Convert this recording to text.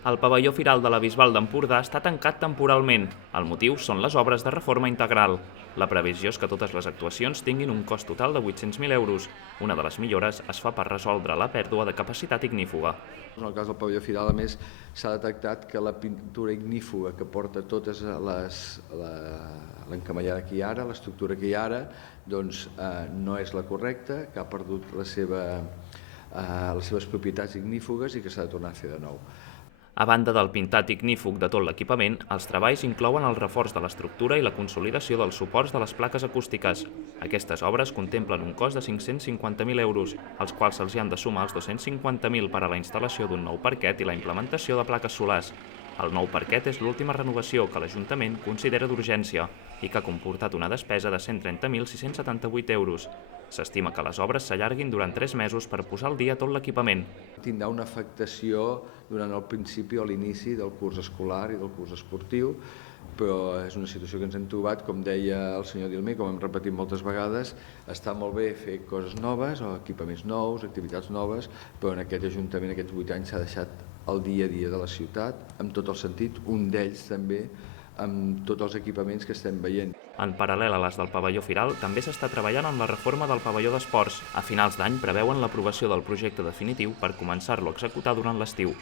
El pavelló firal de la Bisbal d'Empordà està tancat temporalment. El motiu són les obres de reforma integral. La previsió és que totes les actuacions tinguin un cost total de 800.000 euros. Una de les millores es fa per resoldre la pèrdua de capacitat ignífuga. En el cas del pavelló firal, a més, s'ha detectat que la pintura ignífuga que porta totes l'encamallada que hi ha ara, l'estructura que hi ha ara, doncs no és la correcta, que ha perdut les seves propietats ignífugues i que s'ha de tornar a fer de nou. A banda del pintat ignífug de tot l'equipament, els treballs inclouen el reforç de l'estructura i la consolidació dels suports de les plaques acústiques. Aquestes obres contemplen un cost de 550.000 euros, als quals se'ls han de sumar els 250.000 per a la instal·lació d'un nou parquet i la implementació de plaques solars. El nou parquet és l'última renovació que l'Ajuntament considera d'urgència i que ha comportat una despesa de 130.678 euros. S'estima que les obres s'allarguin durant 3 mesos per posar al dia tot l'equipament. Tindrà una afectació durant el principi o l'inici del curs escolar i del curs esportiu, però és una situació que ens hem trobat, com deia el senyor Dilmé, com hem repetit moltes vegades, està molt bé fer coses noves o equipaments nous, activitats noves, però en aquest Ajuntament, aquests 8 anys, s'ha deixat el dia a dia de la ciutat, amb tot el sentit, un d'ells també, amb tots els equipaments que estem veient. En paral·lel a les del pavelló firal, també s'està treballant en la reforma del pavelló d'esports. A finals d'any preveuen l'aprovació del projecte definitiu per començar-lo a executar durant l'estiu.